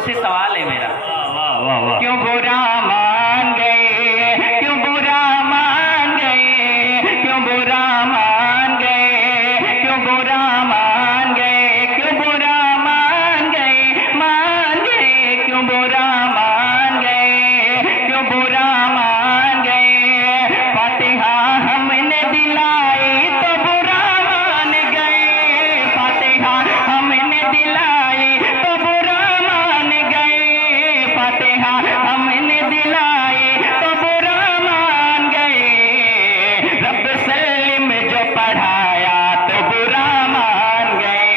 उनसे सवाल है मेरा। वाह वाह वाह। क्यों बुरा मान गए, क्यों बुरा मान गए, क्यों बुरा मान गए, क्यों बुरा मान गए, क्यों बुरा मान गए, क्यों बुरा मान गए, क्यों बुरा मान गए। फातिहा हमने दिलाई तो बुरा मान गए, फातिहा हमने दिलाई तो बुरा मान गए, फातिहा हमने दिलाई तो बुरा मान गए। रब सलीम जो पढ़ाया तो बुरा मान गए,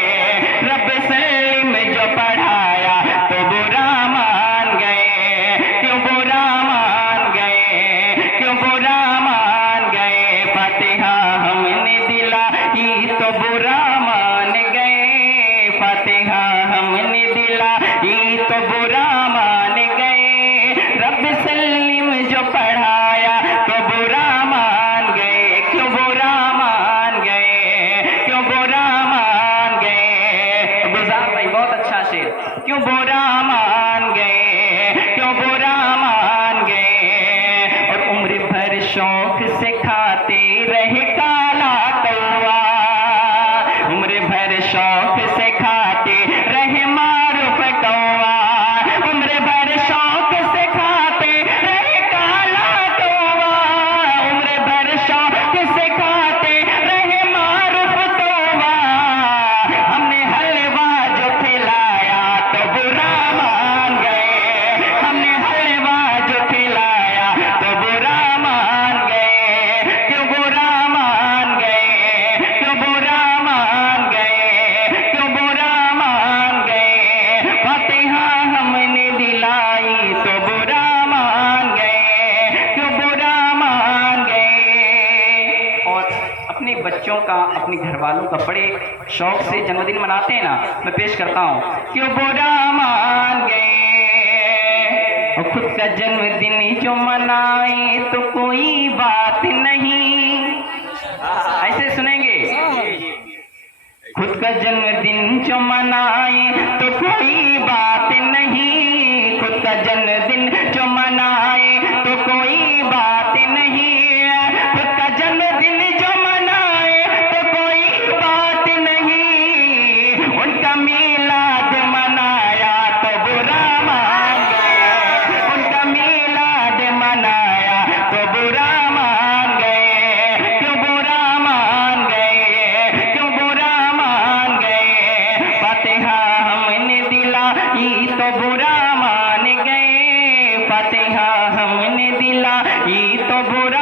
रब सलीम जो पढ़ाया तो बुरा मान गए। क्यों बुरा मान गए, क्यों बुरा मान गए। फातिहा हमने दिलाई तो बुरा मान गए, फातिहा हमने दिलाई तो बुरा मान गए। रब सलीम जो पढ़ाया तो बुरा मान गए। क्यों बुरा मान गए, क्यों बुरा मान गए। गुलजार भाई बहुत अच्छा शेर। क्यों बुरा मान गए, क्यों बुरा मान गए। और उम्र भर शौक से खाते रहे काला कौवा, उम्र भर शौक से खाते रहे मारूफ कौवा, उम्र भर शौक से खाते रहे काला कौवा, उम्र भर शौक से खाते रहे मारूफ कौवा। हमने हलवा जो खिलाया तो बुरा मान गए, हमने हलवा जो खिलाया तो बुरा मान गए। क्यों बुरा मान गए, क्यों बुरा मान गए, क्यों बुरा मान गए। फातिहा हमने दिलाई तो बुरा मान गए, क्यों बुरा मान गए। और अपने बच्चों का, अपने घर वालों का बड़े शौक से जन्मदिन मनाते हैं ना, मैं पेश करता हूँ। क्यों बुरा मान गए। और खुद का जन्मदिन जो मनाए तो कोई बात नहीं, ऐसे सुनेंगे। खुद का जन्मदिन जो मनाए तो कोई बात नहीं, खुद का जन्मदिन जो मनाए तो कोई बात नहीं, खुद का जन्मदिन जो मनाए तो कोई बात नहीं। उनका मीलाद मनाया तो बुरा मान गए, उनका मीलाद मनाया तो बुरा मान गए। क्यों बुरा मान गए, क्यों बुरा मान गए। फातिहा हमने दिलाई तो बुरा मान गए, फातिहा हमने दिलाई तो बुरा